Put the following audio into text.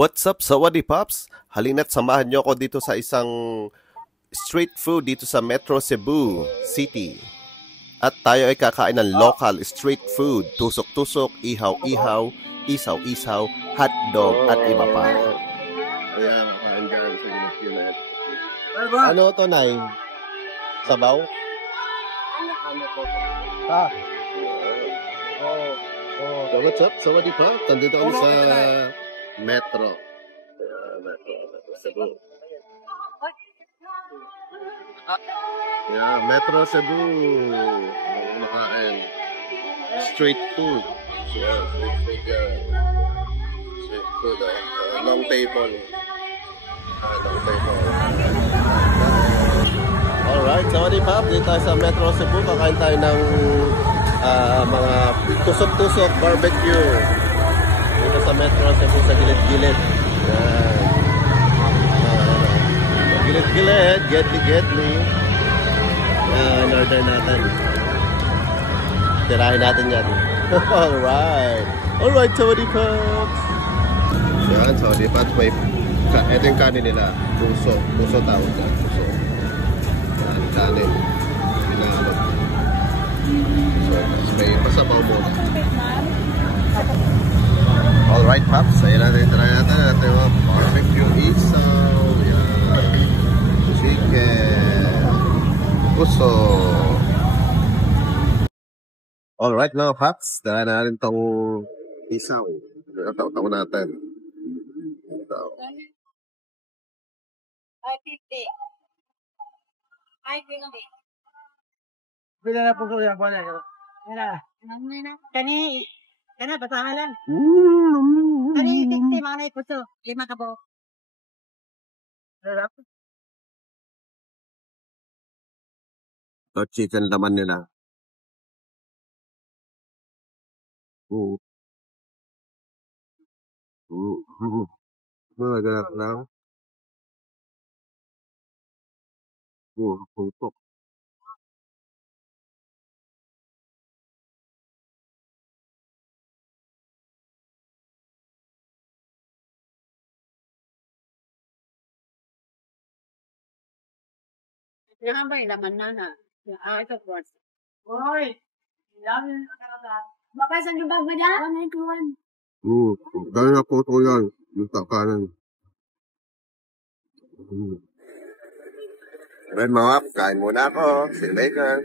What's up, Sawadee Pops? Halina't samahan nyo ako dito sa isang street food dito sa Metro Cebu City. At tayo ay kakain ng local street food. Tusok-tusok, ihaw-ihaw, isaw-isaw, hotdog at iba pa. Ayan, kakain dyan sa Gilid-Gilid. Ano to, Nay? Sabaw? Ah. So what's up, Sawadee Pops? Nandito kami sa Metro. Metro Cebu. Yeah, Metro Cebu. Makain. Street food. Yeah, street food. Street food. Long table. Long table. Alright, Sawadee Pops. Dito tayo sa Metro Cebu. Kakain tayo ng mga tusok-tusok barbecue. Dito sa Metro Cebu sa Gilid-Gilid. Yan. Gilid-Gilid, get me. In-order natin. Tirahin natin yan. Alright, Sawadee Pops. Yan, Sawadee Pops. Ito yung kanin nila. Puso. Puso tawag dyan. Puso. Yan, kanin. Pinalot. So, may pasabaw mo. Alright, Pops. Ayan natin. Try natin. Ito yung barbecue isaw. Yan. Chicken. Puso. Alright, mga Pops. Try natin itong isaw. Taw natin. Ito. Ay, 50. Ay, 50. Bila na po ko yung wala. Mira. Kani, batangalan. Kani, 50, mga naipuso. 5 ka po. Ito, chicken laman nila. Ganap lang. Putok. Yan ba yung laman na? Ito po. Hoy! Lamin na talaga. Baka saan yung bag mo dyan? Ano yung tuwan? Dahil na po ito yan. Yung takanan. Alright, mga Pops. Kain muna ako. See you later.